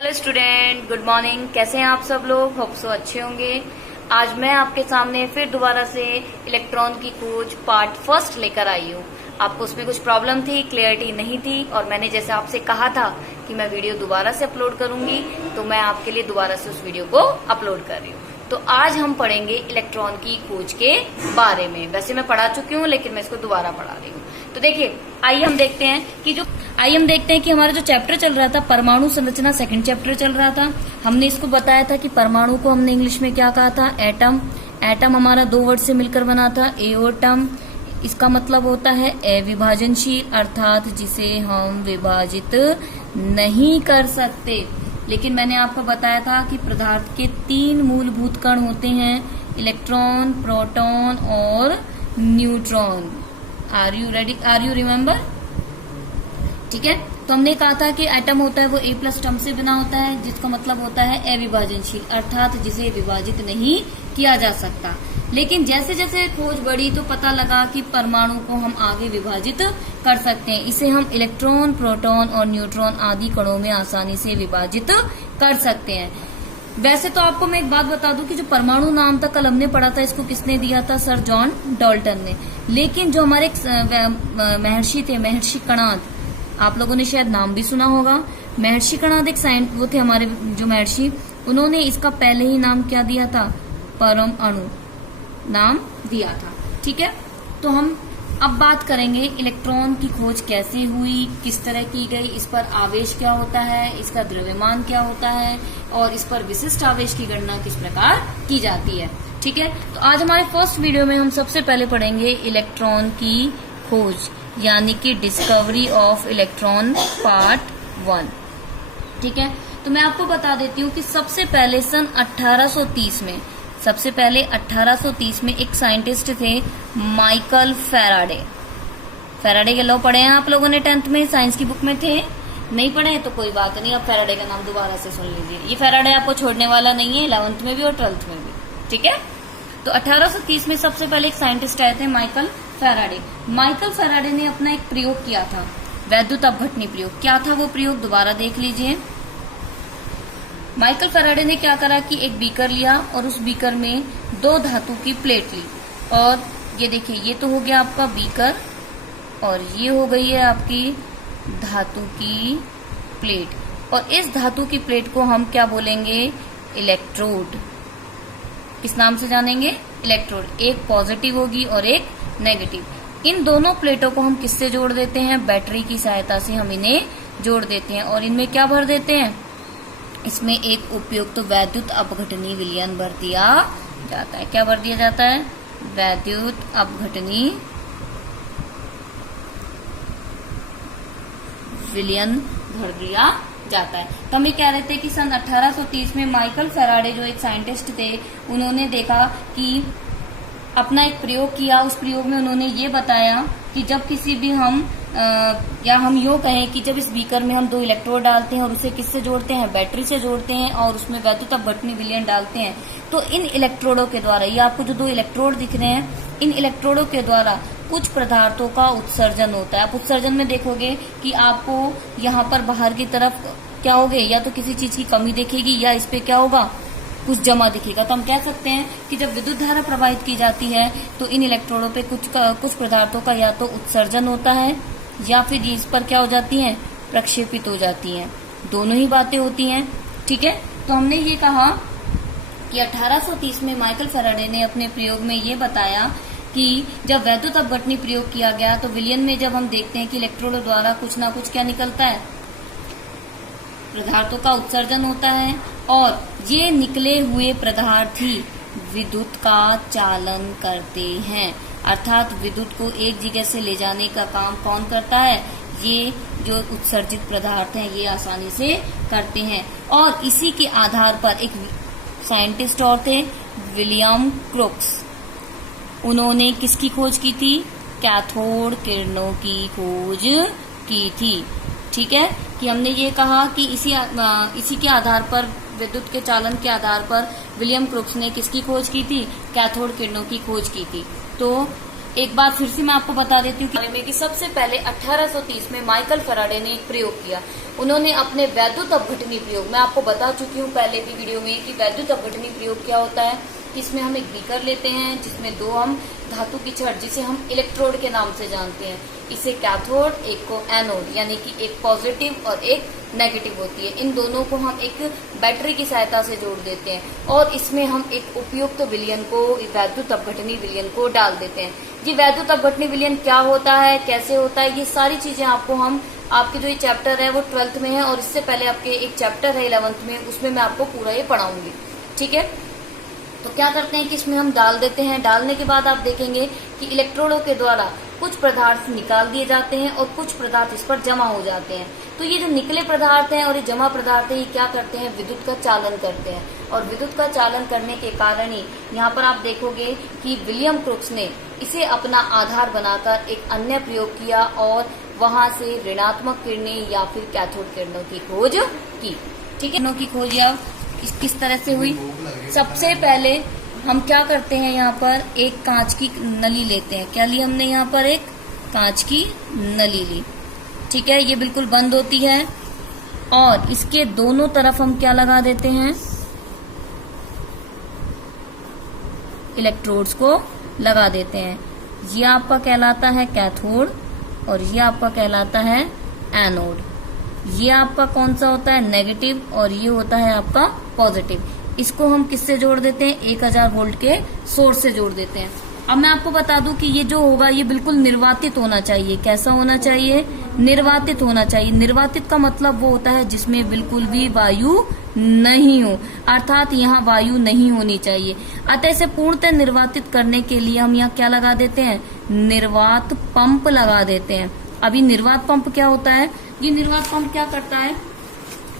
Hello student, good morning. कैसे हैं आप सब लोग? होप सो अच्छे होंगे। आज मैं आपके सामने फिर दोबारा से इलेक्ट्रॉन की खोज पार्ट फर्स्ट लेकर आई हूँ। आपको उसमें कुछ प्रॉब्लम थी, क्लियरिटी नहीं थी, और मैंने जैसे आपसे कहा था कि मैं वीडियो दोबारा से अपलोड करूंगी, तो मैं आपके लिए दोबारा से उस वीडियो को अपलोड कर रही हूँ। तो आज हम पढ़ेंगे इलेक्ट्रॉन की खोज के बारे में। वैसे मैं पढ़ा चुकी हूँ, लेकिन मैं इसको दोबारा पढ़ा रही हूँ। तो देखिए, आइए हम देखते हैं कि हमारा जो चैप्टर चल रहा था परमाणु संरचना, सेकंड चैप्टर चल रहा था। हमने इसको बताया था कि परमाणु को हमने इंग्लिश में क्या कहा था? एटम। एटम हमारा दो वर्ड से मिलकर बना था, एओटम। इसका मतलब होता है अविभाजनशील, अर्थात जिसे हम विभाजित नहीं कर सकते। लेकिन मैंने आपको बताया था कि पदार्थ के तीन मूलभूत कण होते हैं, इलेक्ट्रॉन, प्रोटॉन और न्यूट्रॉन। Are you remember? ठीक है। तो हमने कहा था कि एटम होता है वो ए प्लस टर्म से बना होता है, जिसका मतलब होता है अविभाजनशील, अर्थात जिसे विभाजित नहीं किया जा सकता। लेकिन जैसे जैसे खोज बढ़ी तो पता लगा कि परमाणु को हम आगे विभाजित कर सकते हैं। इसे हम इलेक्ट्रॉन, प्रोटॉन और न्यूट्रॉन आदि कणों में आसानी से विभाजित कर सकते हैं। वैसे तो आपको मैं एक बात बता दूं कि जो परमाणु नाम था कल हमने पढ़ा था, इसको किसने दिया था? सर जॉन डाल्टन ने। लेकिन जो हमारे महर्षि थे, महर्षि कणाद, आप लोगों ने शायद नाम भी सुना होगा। महर्षि कणाद एक वो थे हमारे जो महर्षि, उन्होंने इसका पहले ही नाम क्या दिया था? परम अणु नाम दिया था। ठीक है। तो हम अब बात करेंगे इलेक्ट्रॉन की खोज कैसे हुई, किस तरह की गई, इस पर आवेश क्या होता है, इसका द्रव्यमान क्या होता है, और इस पर विशिष्ट आवेश की गणना किस प्रकार की जाती है। ठीक है। तो आज हमारे फर्स्ट वीडियो में हम सबसे पहले पढ़ेंगे इलेक्ट्रॉन की खोज, यानी कि डिस्कवरी ऑफ इलेक्ट्रॉन पार्ट 1। ठीक है। तो मैं आपको बता देती हूँ कि सबसे पहले सन 1830 में एक साइंटिस्ट थे, माइकल फैराडे। फैराडे के लॉ पढ़े हैं आप लोगों ने 10th में, साइंस की बुक में थे। नहीं पढ़े तो कोई बात नहीं, अब फैराडे का नाम दोबारा से सुन लीजिए। ये फैराडे आपको छोड़ने वाला नहीं है, 11th में भी और 12th में भी। ठीक है। तो 1830 में सबसे पहले एक साइंटिस्ट आए थे, माइकल फैराडे। माइकल फैराडे ने अपना एक प्रयोग किया था, वैद्युत अपघटनी प्रयोग। क्या था वो प्रयोग? दोबारा देख लीजिए। माइकल फैराडे ने क्या करा कि एक बीकर लिया और उस बीकर में दो धातु की प्लेट ली, और ये देखिए, ये तो हो गया आपका बीकर और ये हो गई है आपकी धातु की प्लेट। और इस धातु की प्लेट को हम क्या बोलेंगे? इलेक्ट्रोड। किस नाम से जानेंगे? इलेक्ट्रोड। एक पॉजिटिव होगी और एक नेगेटिव। इन दोनों प्लेटों को हम किससे जोड़ देते हैं? बैटरी की सहायता से हम इन्हें जोड़ देते हैं, और इनमें क्या भर देते हैं? इसमें एक उपयुक्त वैद्युत अपघटनी विलयन भर दिया जाता है। क्या भर दिया जाता है? वैद्युत अपघटनी विलयन भर दिया जाता है। तो हम ये कह रहे थे कि सन 1830 में माइकल फैराडे जो एक साइंटिस्ट थे, उन्होंने देखा कि अपना एक प्रयोग किया। उस प्रयोग में उन्होंने ये बताया कि जब किसी भी या हम यूँ कहें कि जब इस बीकर में हम दो इलेक्ट्रोड डालते हैं और उसे किससे जोड़ते हैं? बैटरी से जोड़ते हैं, और उसमें वैद्युत अपघटनी विलयन डालते हैं, तो इन इलेक्ट्रोडों के द्वारा, ये आपको जो दो इलेक्ट्रोड दिख रहे हैं, इन इलेक्ट्रोडों के द्वारा कुछ पदार्थों का उत्सर्जन होता है। आप उत्सर्जन में देखोगे कि आपको यहाँ पर बाहर की तरफ क्या होगे? या तो किसी चीज की कमी दिखेगी, या इस पे क्या होगा? कुछ जमा दिखेगा। तो हम कह सकते हैं कि जब विद्युत धारा प्रवाहित की जाती है तो इन इलेक्ट्रोडों पे कुछ पदार्थों का या तो उत्सर्जन होता है, या फिर इस पर क्या हो जाती हैं? प्रक्षेपित हो जाती हैं। दोनों ही बातें होती हैं। ठीक है। तो हमने ये कहा कि 1830 में माइकल फैराडे ने अपने प्रयोग में ये बताया कि जब वैद्युत अपघटनी प्रयोग किया गया तो विलयन में जब हम देखते हैं कि इलेक्ट्रोडों द्वारा कुछ ना कुछ क्या निकलता है? पदार्थों का उत्सर्जन होता है, और ये निकले हुए पदार्थ ही विद्युत का चालन करते हैं। अर्थात विद्युत को एक जगह से ले जाने का काम कौन करता है? ये जो उत्सर्जित पदार्थ हैं ये आसानी से करते हैं। और इसी के आधार पर एक साइंटिस्ट और थे, विलियम क्रोक्स। उन्होंने किसकी खोज की थी? कैथोड किरणों की खोज की थी। ठीक है। कि हमने ये कहा कि इसी के आधार पर, विद्युत के चालन के आधार पर विलियम क्रोक्स ने किसकी खोज की थी? कैथोड किरणों की खोज की थी। तो एक बार फिर से मैं आपको बता देती हूँ कि सबसे पहले 1830 में माइकल फैराडे ने एक प्रयोग किया। उन्होंने अपने वैद्युत अपघटनी प्रयोग, मैं आपको बता चुकी हूँ पहले भी वीडियो में कि वैद्युत अपघटनी प्रयोग क्या होता है। इसमें हम एक बीकर लेते हैं जिसमें दो हम धातु की छड़, जिसे हम इलेक्ट्रोड के नाम से जानते हैं, इसे कैथोड, एक को एनोड, यानी कि एक पॉजिटिव और एक नेगेटिव होती है। इन दोनों को हम एक बैटरी की सहायता से जोड़ देते हैं और इसमें हम एक उपयुक्त विलयन को, वैद्युत अपघटनी विलयन को डाल देते हैं। ये वैद्युत अपघटनी विलयन क्या होता है, कैसे होता है, ये सारी चीजें आपको हम, आपके जो ये चैप्टर है वो 12th में है और इससे पहले आपके एक चैप्टर है 11th में, उसमें मैं आपको पूरा ये पढ़ाऊंगी। ठीक है, तो क्या करते हैं कि इसमें हम डाल देते हैं। डालने के बाद आप देखेंगे कि इलेक्ट्रोडों के द्वारा कुछ पदार्थ निकाल दिए जाते हैं और कुछ पदार्थ इस पर जमा हो जाते हैं। तो ये जो निकले पदार्थ हैं और ये जमा पदार्थ है, ये क्या करते हैं, विद्युत का चालन करते हैं और विद्युत का चालन करने के कारण ही यहाँ पर आप देखोगे कि विलियम क्रुक्स ने इसे अपना आधार बनाकर एक अन्य प्रयोग किया और वहां से ऋणात्मक किरणें या फिर कैथोड किरणों की खोज की। ठीक है, किरणों की खोज या किस तरह से हुई। सबसे पहले हम क्या करते हैं, यहाँ पर एक कांच की नली लेते हैं। क्या ली हमने, यहाँ पर एक कांच की नली ली। ठीक है, ये बिल्कुल बंद होती है और इसके दोनों तरफ हम क्या लगा देते हैं, इलेक्ट्रोड्स को लगा देते हैं। ये आपका कहलाता है कैथोड और ये आपका कहलाता है एनोड। ये आपका कौन सा होता है, नेगेटिव, और ये होता है आपका पॉजिटिव। इसको हम किससे जोड़ देते हैं, 1000 वोल्ट के सोर्स से जोड़ देते हैं। अब मैं आपको बता दूं कि ये जो होगा ये बिल्कुल निर्वातित होना चाहिए। कैसा होना चाहिए, निर्वातित होना चाहिए। निर्वातित का मतलब वो होता है जिसमें बिल्कुल भी वायु नहीं हो, अर्थात यहाँ वायु नहीं होनी चाहिए। अतः इसे पूर्णतः निर्वातित करने के लिए हम यहाँ क्या लगा देते हैं, निर्वात पंप लगा देते हैं। अभी निर्वात पंप क्या होता है, ये निर्वात पंप क्या करता है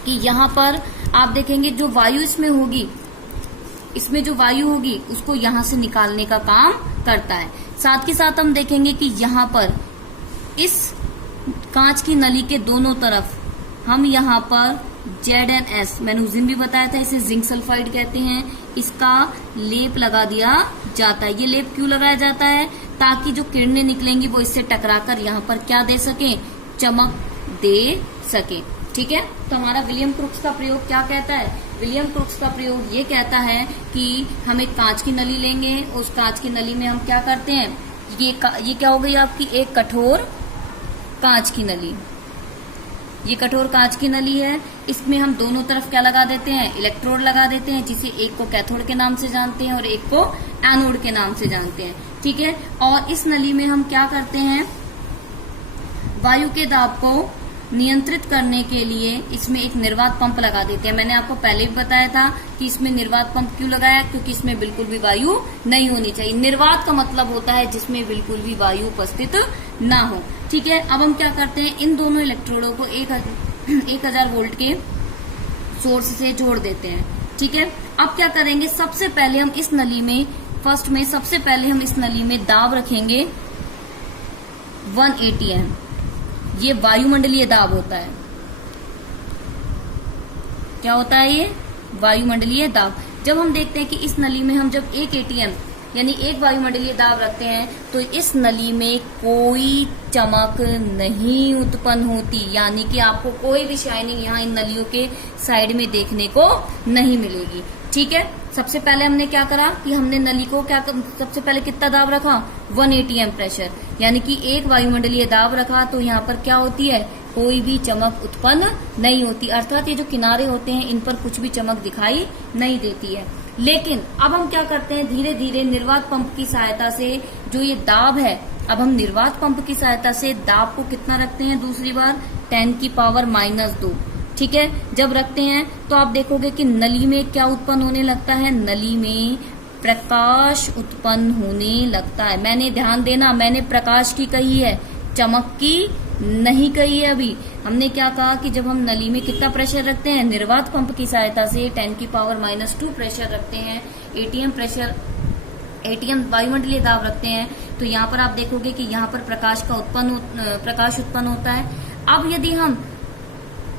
कि यहाँ पर आप देखेंगे जो वायु इसमें होगी, इसमें जो वायु होगी उसको यहाँ से निकालने का काम करता है। साथ ही साथ हम देखेंगे कि यहाँ पर इस कांच की नली के दोनों तरफ हम यहाँ पर ZnS, मैंने उस दिन भी बताया था, इसे जिंक सल्फाइड कहते हैं, इसका लेप लगा दिया जाता है। ये लेप क्यों लगाया जाता है, ताकि जो किरणें निकलेंगी वो इससे टकराकर यहाँ पर क्या दे सके, चमक दे सके। ठीक है, तो हमारा विलियम क्रुक्स का प्रयोग क्या कहता है, विलियम क्रुक्स का प्रयोग ये कहता है कि हम एक कांच की नली लेंगे, उस कांच की नली में हम क्या करते हैं, ये क्या हो गई आपकी एक कठोर कांच की नली। ये कठोर कांच की नली है, इसमें हम दोनों तरफ क्या लगा देते हैं, इलेक्ट्रोड लगा देते हैं, जिसे एक को कैथोड के नाम से जानते हैं और एक को एनोड के नाम से जानते हैं। ठीक है, और इस नली में हम क्या करते हैं, वायु के दाब को नियंत्रित करने के लिए इसमें एक निर्वात पंप लगा देते हैं। मैंने आपको पहले भी बताया था कि इसमें निर्वात पंप क्यों लगाया, क्योंकि इसमें बिल्कुल भी वायु नहीं होनी चाहिए। निर्वात का मतलब होता है जिसमें बिल्कुल भी वायु उपस्थित ना हो। ठीक है, अब हम क्या करते हैं, इन दोनों इलेक्ट्रोडों को 1000 वोल्ट के सोर्स से जोड़ देते हैं। ठीक है, अब क्या करेंगे, सबसे पहले हम इस नली में सबसे पहले हम इस नली में दाब रखेंगे 1 ATM। ये वायुमंडलीय दाब होता है। क्या होता है ये, वायुमंडलीय दाब। जब हम देखते हैं कि इस नली में हम जब 1 ATM यानी एक वायुमंडलीय दाब रखते हैं तो इस नली में कोई चमक नहीं उत्पन्न होती, यानी कि आपको कोई भी शाइनिंग यहाँ इन नलियों के साइड में देखने को नहीं मिलेगी। ठीक है, सबसे पहले हमने क्या करा कि हमने नली को सबसे पहले कितना दाब रखा, 1 ATM प्रेशर, यानी कि एक वायुमंडलीय दाब रखा तो यहाँ पर क्या होती है, कोई भी चमक उत्पन्न नहीं होती, अर्थात ये जो किनारे होते हैं इन पर कुछ भी चमक दिखाई नहीं देती है। लेकिन अब हम क्या करते हैं, धीरे धीरे निर्वात पंप की सहायता से जो ये दाब है, अब हम निर्वात पंप की सहायता से दाब को कितना रखते हैं, दूसरी बार 10⁻²। ठीक है, जब रखते हैं तो आप देखोगे कि नली में क्या उत्पन्न होने लगता है, नली में प्रकाश उत्पन्न होने लगता है। मैंने ध्यान देना, मैंने प्रकाश की कही है, चमक की नहीं कही है। अभी हमने क्या कहा कि जब हम नली में कितना प्रेशर रखते हैं, निर्वात पंप की सहायता से 10⁻² प्रेशर रखते हैं, ATM वायुमंडलीय दाब रखते हैं, तो यहाँ पर आप देखोगे कि यहाँ पर प्रकाश उत्पन्न होता है। अब यदि हम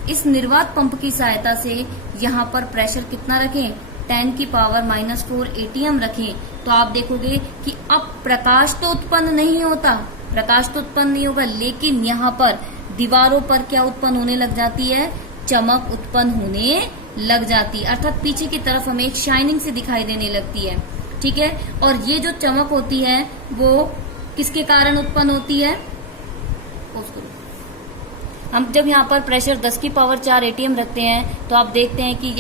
इस निर्वात पंप की सहायता से यहाँ पर प्रेशर कितना रखें, 10⁻⁻⁴ ATM रखें तो आप देखोगे कि अब प्रकाश तो उत्पन्न नहीं होता, प्रकाश तो उत्पन्न नहीं होगा, लेकिन यहाँ पर दीवारों पर क्या उत्पन्न होने लग जाती है, चमक उत्पन्न होने लग जाती है, अर्थात पीछे की तरफ हमें एक शाइनिंग से दिखाई देने लगती है। ठीक है, और ये जो चमक होती है वो किसके कारण उत्पन्न होती है, हम जब यहाँ पर प्रेशर 10⁻⁴ ATM रखते हैं तो आप देखते हैं कि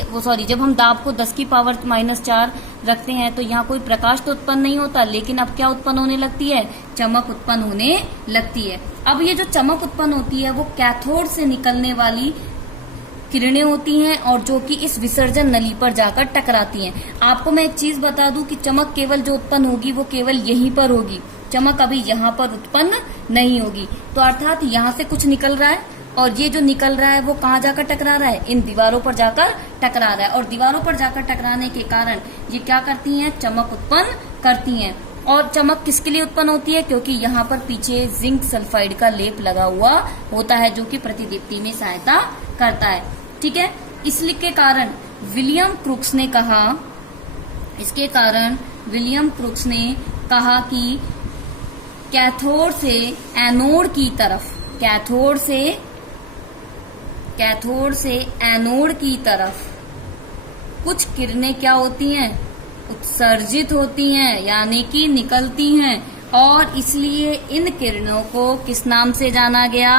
जब हम दाब को 10⁻⁻⁴ रखते हैं तो यहाँ कोई प्रकाश तो उत्पन्न नहीं होता, लेकिन अब क्या उत्पन्न होने लगती है, चमक उत्पन्न होने लगती है। अब ये जो चमक उत्पन्न होती है वो कैथोड से निकलने वाली किरणें होती हैं और जो कि इस विसर्जन नली पर जाकर टकराती हैं। आपको मैं एक चीज बता दूं कि चमक केवल जो उत्पन्न होगी वो केवल यहीं पर होगी, चमक अभी यहाँ पर उत्पन्न नहीं होगी। तो अर्थात यहाँ से कुछ निकल रहा है और ये जो निकल रहा है वो कहाँ जाकर टकरा रहा है, इन दीवारों पर जाकर टकरा रहा है, और दीवारों पर जाकर टकराने के कारण ये क्या करती हैं, चमक उत्पन्न करती हैं। और चमक किसके लिए उत्पन्न होती है, क्योंकि यहाँ पर पीछे जिंक सल्फाइड का लेप लगा हुआ होता है जो कि प्रतिदीप्ति में सहायता करता है। ठीक है, इसलिए के कारण विलियम क्रूक्स ने कहा, इसके कारण विलियम क्रूक्स ने कहा कि कैथोड से एनोड की तरफ, कैथोड से एनोड की तरफ कुछ किरणें क्या होती हैं, उत्सर्जित होती हैं, यानी कि निकलती हैं, और इसलिए इन किरणों को किस नाम से जाना गया,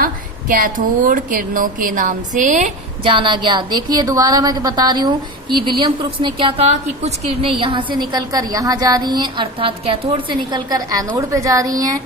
कैथोड किरणों के नाम से जाना गया। देखिए दोबारा मैं बता रही हूँ कि विलियम क्रूक्स ने क्या कहा कि कुछ किरणें यहाँ से निकलकर यहाँ जा रही हैं, अर्थात कैथोड से निकलकर एनोड पे जा रही हैं,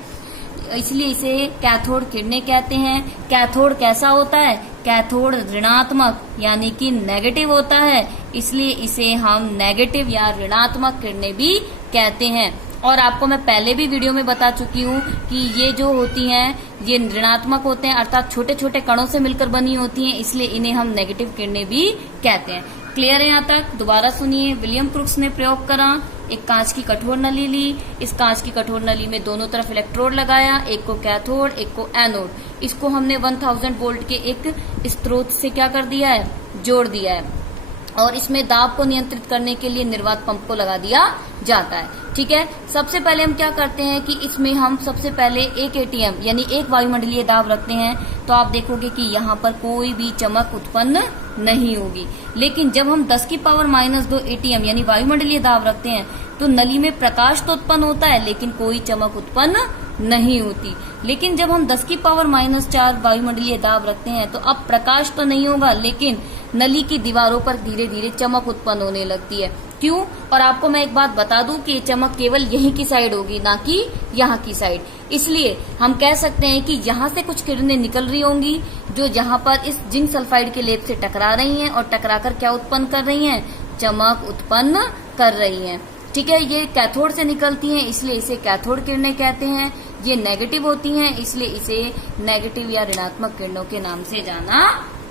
इसलिए इसे कैथोड किरणें कहते हैं। कैथोड कैसा होता है, कैथोड ऋणात्मक यानी कि नेगेटिव होता है, इसलिए इसे हम नेगेटिव या ऋणात्मक किरणें भी कहते हैं। और आपको मैं पहले भी वीडियो में बता चुकी हूँ कि ये जो होती हैं ये ऋणात्मक होते हैं, अर्थात छोटे छोटे कणों से मिलकर बनी होती हैं, इसलिए इन्हें हम नेगेटिव किरणें भी कहते हैं। क्लियर है यहाँ तक? दोबारा सुनिए, विलियम क्रूक्स ने प्रयोग करा, एक कांच की कठोर नली ली, इस कांच की कठोर नली में दोनों तरफ इलेक्ट्रोड लगाया, एक को कैथोड एक को एनोड, इसको हमने 1000 वोल्ट के एक स्रोत से क्या कर दिया है, जोड़ दिया है, और इसमें दाब को नियंत्रित करने के लिए निर्वात पंप को लगा दिया जाता है। ठीक है, सबसे पहले हम क्या करते हैं कि इसमें हम सबसे पहले एक ATM यानी एक वायुमंडलीय दाब रखते हैं, तो आप देखोगे कि यहाँ पर कोई भी चमक उत्पन्न नहीं होगी। लेकिन जब हम 10⁻⁻² ATM यानी वायुमंडलीय दाब रखते हैं तो नली में प्रकाश तो उत्पन्न होता है लेकिन कोई चमक उत्पन्न नहीं होती। लेकिन जब हम 10⁻⁴ वायुमंडलीय दाब रखते हैं तो अब प्रकाश तो नहीं होगा, लेकिन नली की दीवारों पर धीरे धीरे चमक उत्पन्न होने लगती है। क्यों? और आपको मैं एक बात बता दूं कि ये चमक केवल यहीं की साइड होगी, ना कि यहाँ की साइड। इसलिए हम कह सकते हैं कि यहाँ से कुछ किरणें निकल रही होंगी जो यहाँ पर इस जिंक सल्फाइड के लेप से टकरा रही हैं और टकराकर क्या उत्पन्न कर रही हैं, चमक उत्पन्न कर रही हैं। ठीक है, ये कैथोड से निकलती हैं इसलिए इसे कैथोड किरणें कहते हैं। ये नेगेटिव होती हैं इसलिए इसे नेगेटिव या ऋणात्मक किरणों के नाम से जाना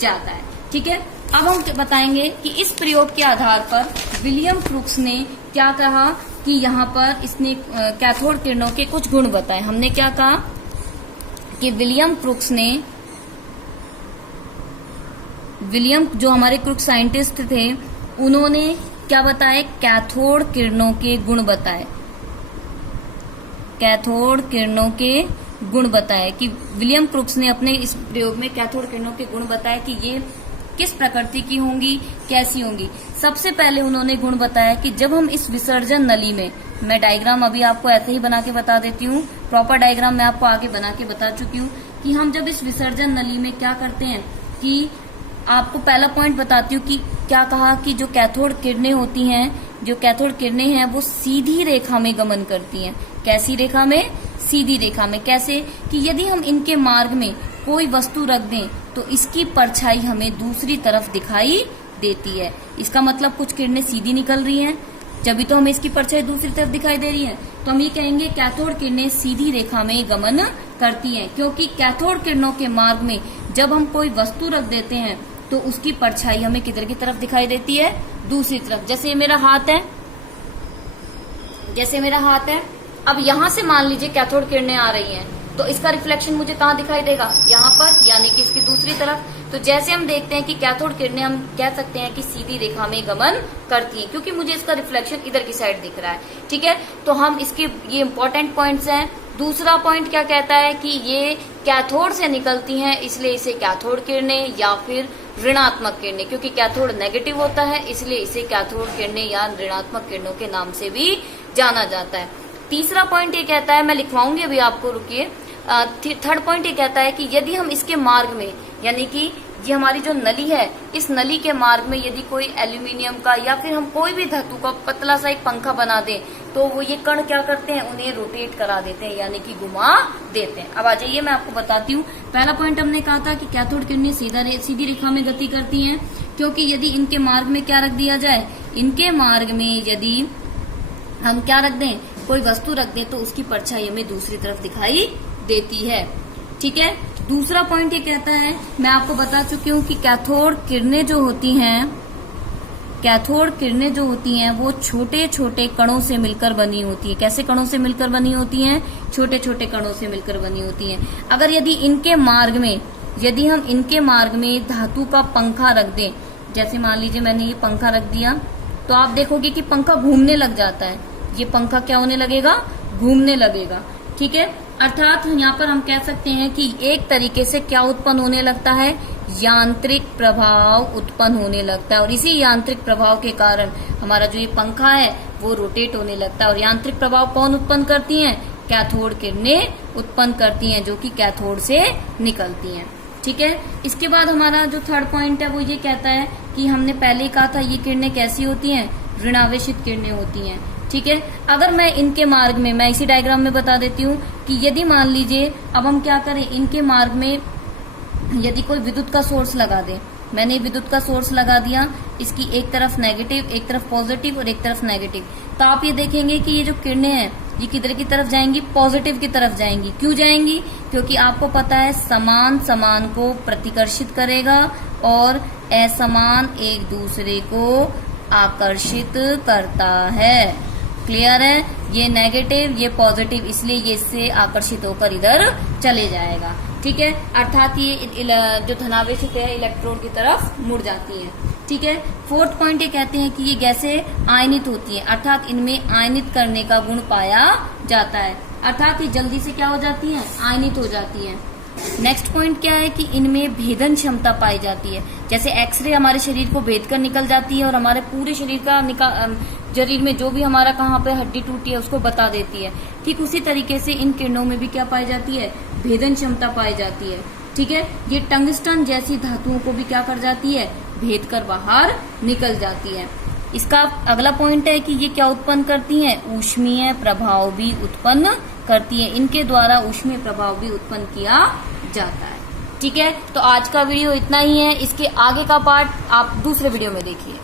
जाता है। ठीक है, अब हम बताएंगे कि इस प्रयोग के आधार पर विलियम क्रूक्स ने क्या कहा कि यहाँ पर इसने कैथोड किरणों के कुछ गुण बताए। हमने क्या कहा कि विलियम जो हमारे क्रूक्स साइंटिस्ट थे उन्होंने क्या बताए, कैथोड किरणों के गुण बताए, कैथोड किरणों के गुण बताए कि विलियम क्रूक्स ने अपने इस प्रयोग में कैथोड किरणों के गुण बताए कि ये किस प्रकृति की होंगी, कैसी होंगी। सबसे पहले उन्होंने गुण बताया कि जब हम इस विसर्जन नली में, मैं डायग्राम अभी आपको ऐसे ही बना के बता देती हूँ, प्रॉपर डायग्राम मैं आपको आगे बना के बता चुकी हूँ कि हम जब इस विसर्जन नली में क्या करते हैं कि आपको पहला पॉइंट बताती हूँ कि क्या कहा कि जो कैथोड किरणें होती हैं, जो कैथोड किरणें हैं वो सीधी रेखा में गमन करती हैं। कैसी रेखा में? सीधी रेखा में। कैसे कि यदि हम इनके मार्ग में कोई वस्तु रख दें तो इसकी परछाई हमें दूसरी तरफ दिखाई देती है। इसका मतलब कुछ किरणें सीधी निकल रही हैं, जब तो हमें इसकी परछाई दूसरी तरफ दिखाई दे रही है, तो हम ये कहेंगे कैथोड किरणें सीधी रेखा में गमन करती हैं। क्योंकि कैथोड किरणों के मार्ग में जब हम कोई वस्तु रख देते हैं तो उसकी परछाई हमें किधर की तरफ दिखाई देती है, दूसरी तरफ। जैसे मेरा हाथ है, जैसे मेरा हाथ है, अब यहाँ से मान लीजिए कैथोड किरणें आ रही हैं, तो इसका रिफ्लेक्शन मुझे कहाँ दिखाई देगा, यहाँ पर, यानी कि इसकी दूसरी तरफ। तो जैसे हम देखते हैं कि कैथोड किरणें हम कह सकते हैं कि सीधी रेखा में गमन करती है, क्योंकि मुझे इसका रिफ्लेक्शन इधर की साइड दिख रहा है। ठीक है, तो हम इसके ये इंपॉर्टेंट पॉइंट्स हैं। दूसरा पॉइंट क्या कहता है कि ये कैथोड से निकलती हैं, इसलिए इसे कैथोड किरणें या फिर ऋणात्मक किरणें, क्योंकि कैथोड नेगेटिव होता है इसलिए इसे कैथोड किरणें या ऋणात्मक किरणों के नाम से भी जाना जाता है। तीसरा पॉइंट ये कहता है, मैं लिखवाऊंगी अभी आपको, रुकिए। थर्ड पॉइंट ये कहता है कि यदि हम इसके मार्ग में, यानी कि ये हमारी जो नली है, इस नली के मार्ग में यदि कोई एल्यूमिनियम का या फिर हम कोई भी धातु का पतला सा एक पंखा बना दें, तो वो ये कण क्या करते हैं, उन्हें रोटेट करा देते हैं, यानी कि घुमा देते हैं। अब आ जाइए मैं आपको बताती हूँ। पहला पॉइंट हमने कहा था कि कैथोड किरणें सीधी रेखा में गति करती हैं, क्योंकि यदि इनके मार्ग में क्या रख दिया जाए, इनके मार्ग में यदि हम क्या रख दें, कोई वस्तु रख दें, तो उसकी परछाई हमें दूसरी तरफ दिखाई देती है। ठीक है, दूसरा पॉइंट ये कहता है, मैं आपको बता चुकी हूँ कि कैथोड किरणें जो होती हैं वो छोटे छोटे कणों से मिलकर बनी होती है। कैसे कणों से मिलकर बनी होती हैं, छोटे छोटे कणों से मिलकर बनी होती हैं। अगर यदि हम इनके मार्ग में धातु का पंखा रख दें, जैसे मान लीजिए मैंने ये पंखा रख दिया, तो आप देखोगे कि पंखा घूमने लग जाता है। ये पंखा क्या होने लगेगा, घूमने लगेगा। ठीक है, अर्थात यहाँ पर हम कह सकते हैं कि एक तरीके से क्या उत्पन्न होने लगता है, यांत्रिक प्रभाव उत्पन्न होने लगता है, और इसी यांत्रिक प्रभाव के कारण हमारा जो ये पंखा है वो रोटेट होने लगता है। और यांत्रिक प्रभाव कौन उत्पन्न करती हैं, कैथोड किरणें उत्पन्न करती हैं, जो कि कैथोड से निकलती हैं। ठीक है, इसके बाद हमारा जो थर्ड पॉइंट है वो ये कहता है कि हमने पहले ही कहा था ये किरणें कैसी होती हैं, ऋणावेशित किरणें होती हैं। ठीक है, अगर मैं इनके मार्ग में, मैं इसी डायग्राम में बता देती हूँ कि यदि मान लीजिए अब हम क्या करें, इनके मार्ग में यदि कोई विद्युत का सोर्स लगा दे, मैंने विद्युत का सोर्स लगा दिया, इसकी एक तरफ नेगेटिव, एक तरफ पॉजिटिव और एक तरफ नेगेटिव, तो आप ये देखेंगे कि ये जो किरणें हैं ये किधर की तरफ जाएंगी, पॉजिटिव की तरफ जाएंगी। क्यों जाएंगी, क्योंकि आपको पता है समान समान को प्रतिकर्षित करेगा और असमान एक दूसरे को आकर्षित करता है। क्लियर है, ये नेगेटिव ये पॉजिटिव, इसलिए ये इससे आकर्षित होकर इधर चले जाएगा। ठीक है, अर्थात ये जो धनावेशित है इलेक्ट्रॉन की तरफ मुड़ जाती है। ठीक है, फोर्थ पॉइंट ये कहते हैं कि ये गैसें आयनित होती हैं, अर्थात इनमें आयनित करने का गुण पाया जाता है, अर्थात ये जल्दी से क्या हो जाती हैं, आयनित हो जाती हैं। नेक्स्ट पॉइंट क्या है कि इनमें भेदन क्षमता पाई जाती है। जैसे एक्सरे हमारे शरीर को भेद कर निकल जाती है और हमारे पूरे शरीर का शरीर में जो भी हमारा कहाँ पे हड्डी टूटी है उसको बता देती है, ठीक उसी तरीके से इन किरणों में भी क्या पाई जाती है, भेदन क्षमता पाई जाती है। ठीक है, ये टंगस्टन जैसी धातुओं को भी क्या कर जाती है, भेद कर बाहर निकल जाती है। इसका अगला पॉइंट है कि ये क्या उत्पन्न करती हैं, ऊष्मीय प्रभाव भी उत्पन्न करती है, इनके द्वारा ऊष्मीय प्रभाव भी उत्पन्न किया जाता है। ठीक है, तो आज का वीडियो इतना ही है, इसके आगे का पार्ट आप दूसरे वीडियो में देखिए।